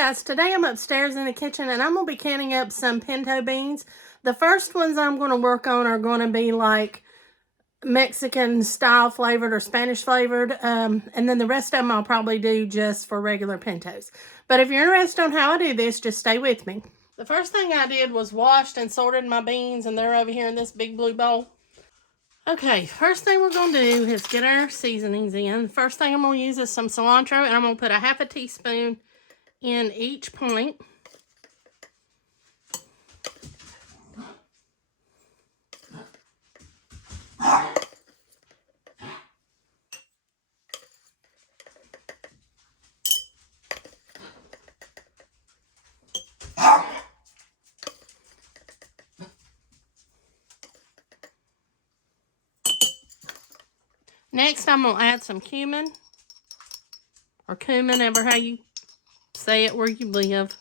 Guys, today I'm upstairs in the kitchen and I'm going to be canning up some pinto beans. The first ones I'm going to work on are going to be like Mexican style flavored or Spanish flavored. And then the rest of them I'll probably do just for regular pintos. But if you're interested on how I do this, just stay with me. The first thing I did was washed and sorted my beans, and they're over here in this big blue bowl. Okay, first thing we're going to do is get our seasonings in. First thing I'm going to use is some cilantro, and I'm going to put a half a teaspoon in each point. Next, I'm going to add some cumin, or cumin, ever how you say it where you live.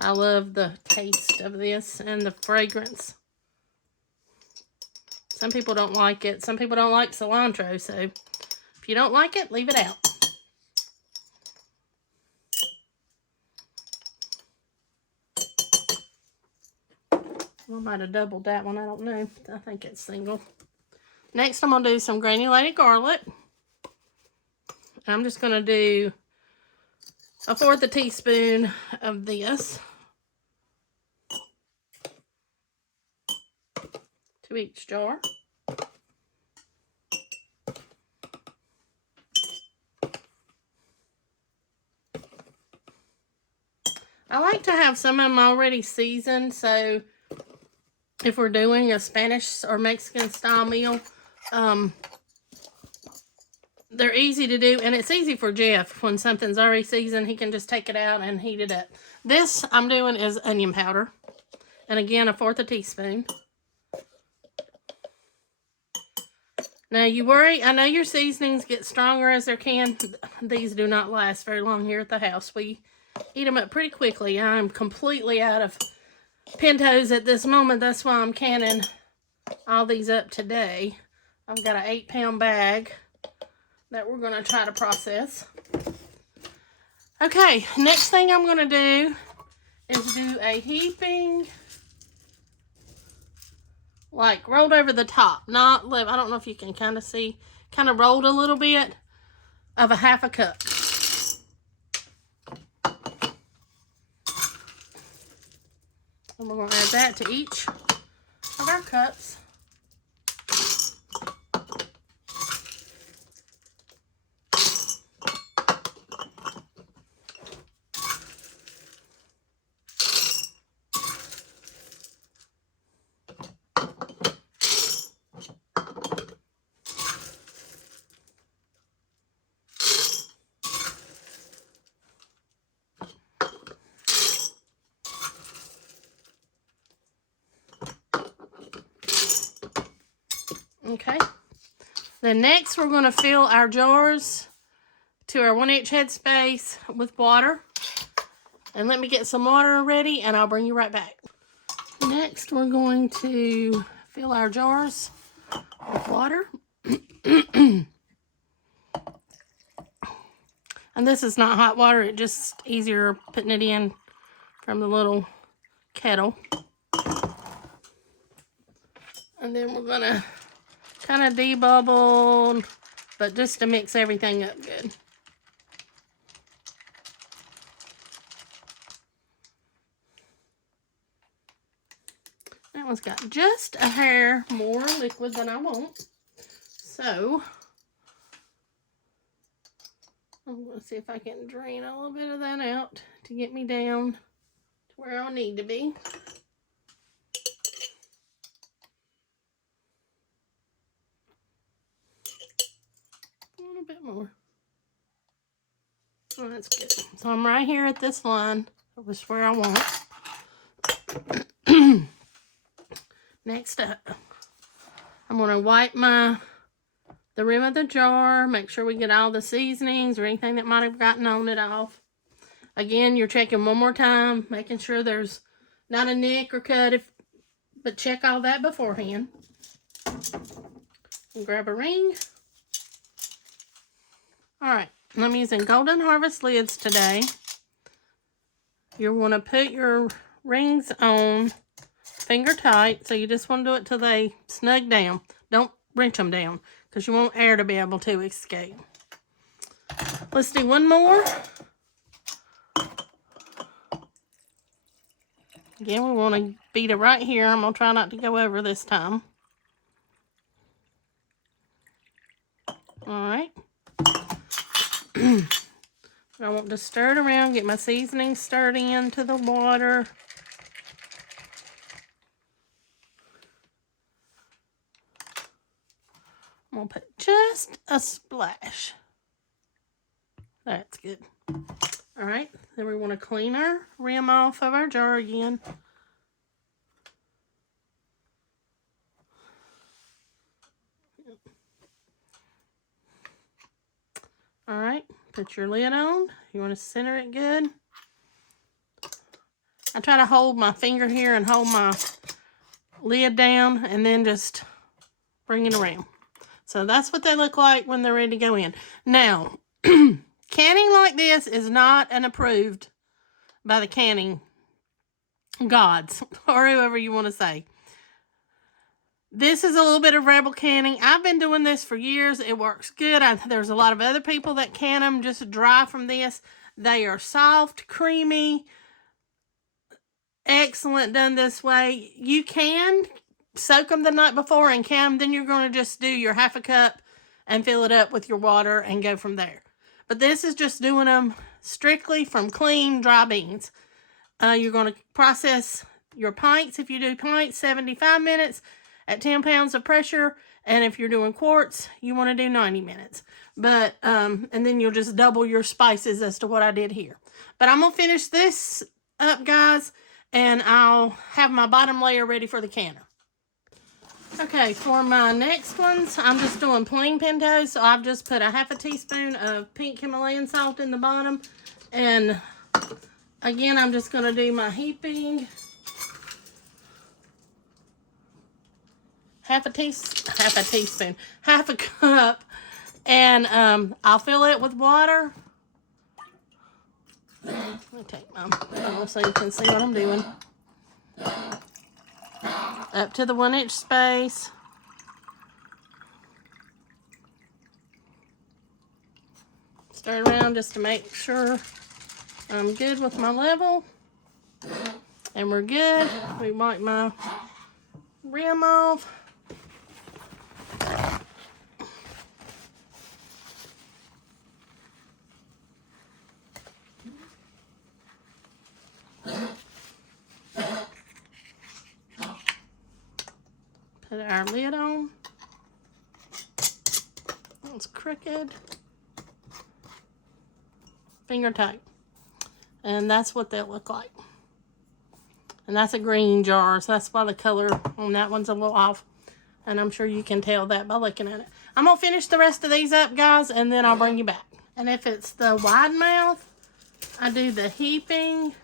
I love the taste of this and the fragrance. Some people don't like it. Some people don't like cilantro, so if you don't like it, leave it out. I might have doubled that one. I don't know. I think it's single. Next, I'm going to do some granulated garlic. I'm just going to do 1/4 teaspoon of this to each jar. I like to have some of them already seasoned, so if we're doing a Spanish or Mexican style meal, they're easy to do, and it's easy for Jeff. When something's already seasoned, he can just take it out and heat it up. This I'm doing is onion powder, and again 1/4 teaspoon. Now you worry, I know your seasonings get stronger as they can. These do not last very long here at the house. We eat them up pretty quickly. I'm completely out of pintos at this moment. That's why I'm canning all these up today. I've got an 8-pound bag that we're going to try to process. Okay, next thing I'm going to do is do a heaping, like rolled over the top, not live. I don't know if you can kind of see, kind of rolled a little bit of a 1/2 cup. And we're going to add that to each of our cups. Okay, then next we're going to fill our jars to our 1-inch headspace with water. And let me get some water ready and I'll bring you right back. Next we're going to fill our jars with water. And this is not hot water, it's just easier putting it in from the little kettle. And then we're going to kind of debubble, but just to mix everything up good. That one's got just a hair more liquid than I want. So, I'm going to see if I can drain a little bit of that out to get me down to where I need to be. A little bit more. Oh, that's good. So I'm right here at this line, which is where I want. Next up, I'm going to wipe the rim of the jar, make sure we get all the seasonings or anything that might have gotten on it off. Again, you're checking one more time, making sure there's not a nick or cut, but check all that beforehand. And grab a ring. All right, I'm using Golden Harvest lids today. You want to put your rings on finger tight, so you just want to do it till they snug down. Don't wrench them down because you want air to be able to escape. Let's do one more. Again, we want to beat it right here. I'm going to try not to go over this time. All right. I want to stir it around, get my seasoning stirred into the water. I'm going to put just a splash. That's good. All right, then we want to clean our rim off of our jar again. All right, put your lid on. You want to center it good. I try to hold my finger here and hold my lid down and then just bring it around. So that's what they look like when they're ready to go in. Now, canning like this is not an approved by the canning gods or whoever you want to say. This is a little bit of rebel canning. I've been doing this for years. It works good. There's a lot of other people that can them just dry from this. They are soft, creamy, excellent done this way. You can soak them the night before and can them. Then you're going to just do your half a cup and fill it up with your water and go from there. But this is just doing them strictly from clean, dry beans. You're going to process your pints. If you do pints, 75 minutes at 10 pounds of pressure. And if you're doing quarts, you want to do 90 minutes. But, and then you'll just double your spices as to what I did here. But I'm going to finish this up, guys, and I'll have my bottom layer ready for the canner. Okay, for my next ones, I'm just doing plain pintos. So I've just put a half a teaspoon of pink Himalayan salt in the bottom. And again, I'm just going to do my heaping. Half a teaspoon, half a cup, and I'll fill it with water. Let me take my bottle so you can see what I'm doing. Up to the 1-inch space. Stir it around just to make sure I'm good with my level. And we're good. We wipe my rim off. Put our lid on. It's crooked. Finger tight. And that's what they'll look like. And that's a green jar, so that's why the color on that one's a little off. And I'm sure you can tell that by looking at it. I'm going to finish the rest of these up, guys, and then I'll bring you back. And if it's the wide mouth, I do the heaping,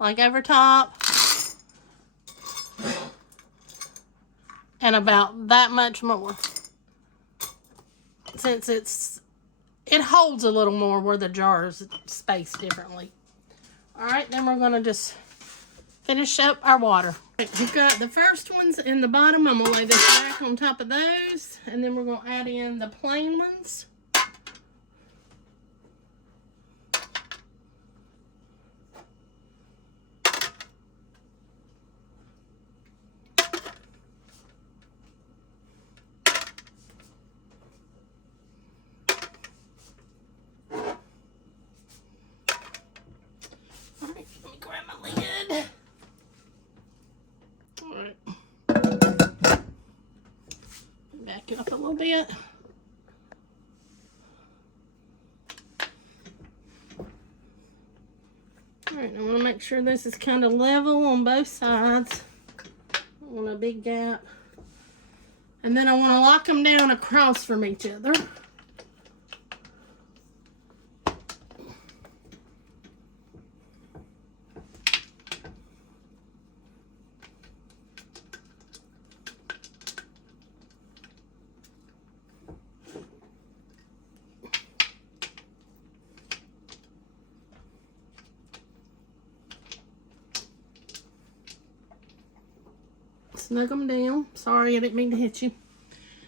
like over top. And about that much more. Since it holds a little more where the jar is spaced differently. Alright, then we're going to just finish up our water. We've got the first ones in the bottom. I'm going to lay this back on top of those. And then we're going to add in the plain ones. Alright, let me grab my lid. Alright. Back it up a little bit. Alright, I want to make sure this is kind of level on both sides. I want a big gap. And then I want to lock them down across from each other. snug them down. Sorry, I didn't mean to hit you.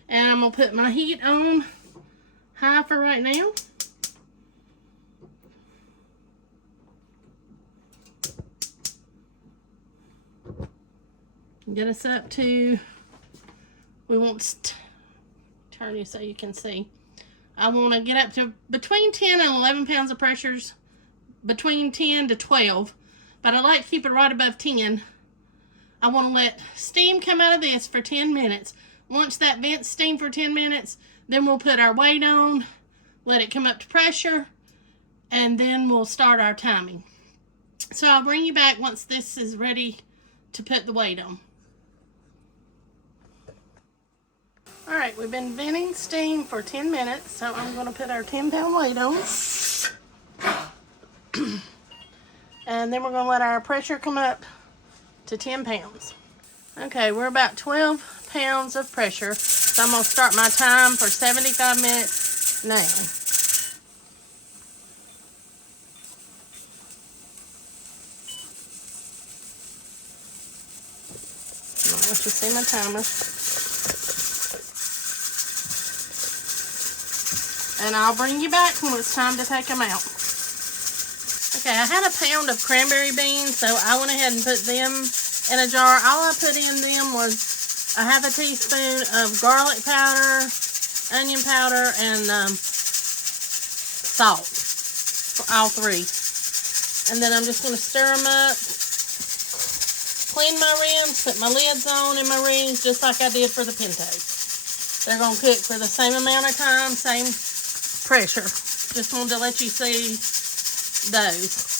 And I'm going to put my heat on high for right now. Get us up to, we want to turn you so you can see. I want to get up to between 10 and 11 pounds of pressures, between 10 to 12, but I like to keep it right above 10. I want to let steam come out of this for 10 minutes. Once that vents steam for 10 minutes, then we'll put our weight on, let it come up to pressure, and then we'll start our timing. So I'll bring you back once this is ready to put the weight on. All right, we've been venting steam for 10 minutes, so I'm going to put our 10-pound weight on. And then we're going to let our pressure come up to 10 pounds. Okay, we're about 12 pounds of pressure, so I'm going to start my time for 75 minutes now. I'll let you see my timer. And I'll bring you back when it's time to take them out. Okay, I had a pound of cranberry beans, so I went ahead and put them in a jar. All I put in them was a half a teaspoon of garlic powder, onion powder, and salt for all three. And then I'm just going to stir them up, clean my rims, put my lids on in my rings, just like I did for the pintos. They're going to cook for the same amount of time, same pressure. Just wanted to let you see those.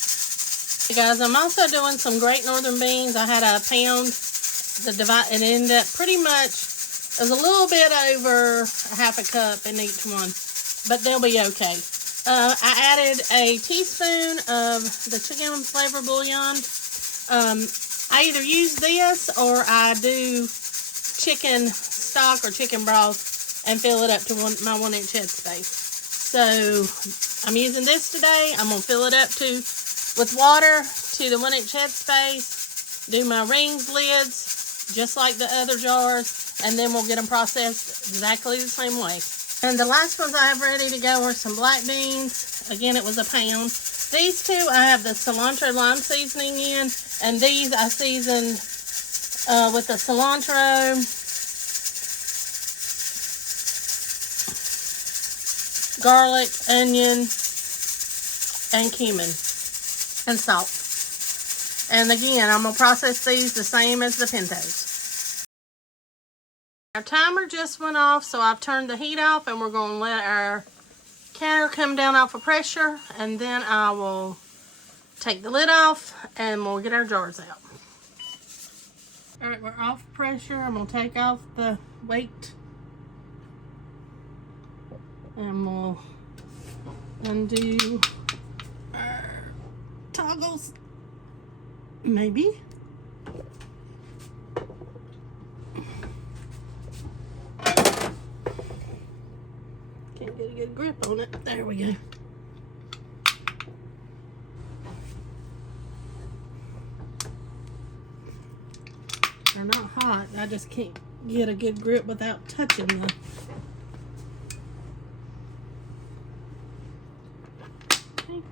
Hey guys, I'm also doing some Great Northern beans. I had a pound. It ended up pretty much, it was a little bit over a half a cup in each one, but they'll be okay. I added a teaspoon of the chicken flavor bouillon. I either use this or I do chicken stock or chicken broth and fill it up to my 1-inch headspace. So I'm using this today. I'm going to fill it up with water to the 1-inch headspace, do my rings lids just like the other jars, and then we'll get them processed exactly the same way. And the last ones I have ready to go are some black beans. Again, it was a pound. These two I have the cilantro lime seasoning in, and these I seasoned with the cilantro, garlic, onion, and cumin, and salt. And again, I'm going to process these the same as the pintos. Our timer just went off, so I've turned the heat off, and we're going to let our counter come down off of pressure, and then I will take the lid off, and we'll get our jars out. All right, we're off pressure. I'm going to take off the weight, and we'll undo our toggles, maybe. Can't get a good grip on it. There we go. They're not hot. I just can't get a good grip without touching them. Okay.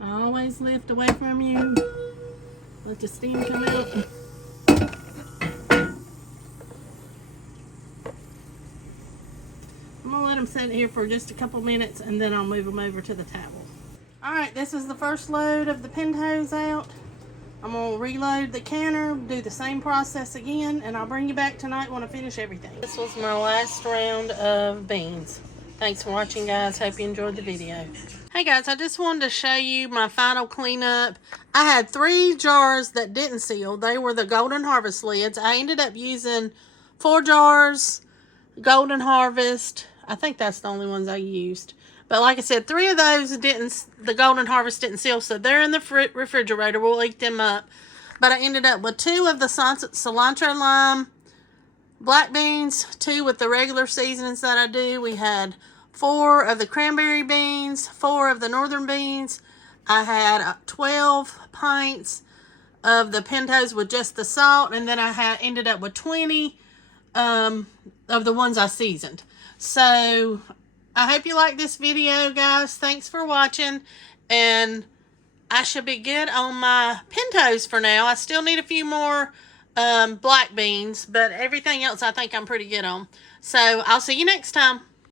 I always lift away from you. Let the steam come out. I'm going to let them sit here for just a couple minutes, and then I'll move them over to the towel. Alright, this is the first load of the pintos out. I'm going to reload the canner, do the same process again, and I'll bring you back tonight when I finish everything. This was my last round of beans. Thanks for watching, guys. Hope you enjoyed the video. Hey guys, I just wanted to show you my final cleanup. I had 3 jars that didn't seal. They were the Golden Harvest lids. I ended up using 4 jars, Golden Harvest. I think that's the only ones I used. But like I said, 3 of those the Golden Harvest didn't seal, so they're in the refrigerator. We'll eat them up. But I ended up with 2 of the cilantro lime black beans, 2 with the regular seasonings that I do. We had 4 of the cranberry beans, 4 of the northern beans. I had 12 pints of the pintos with just the salt, and then I had ended up with 20 of the ones I seasoned. So I hope you like this video, guys. Thanks for watching, and I should be good on my pintos for now. I still need a few more black beans, but everything else I think I'm pretty good on. So I'll see you next time.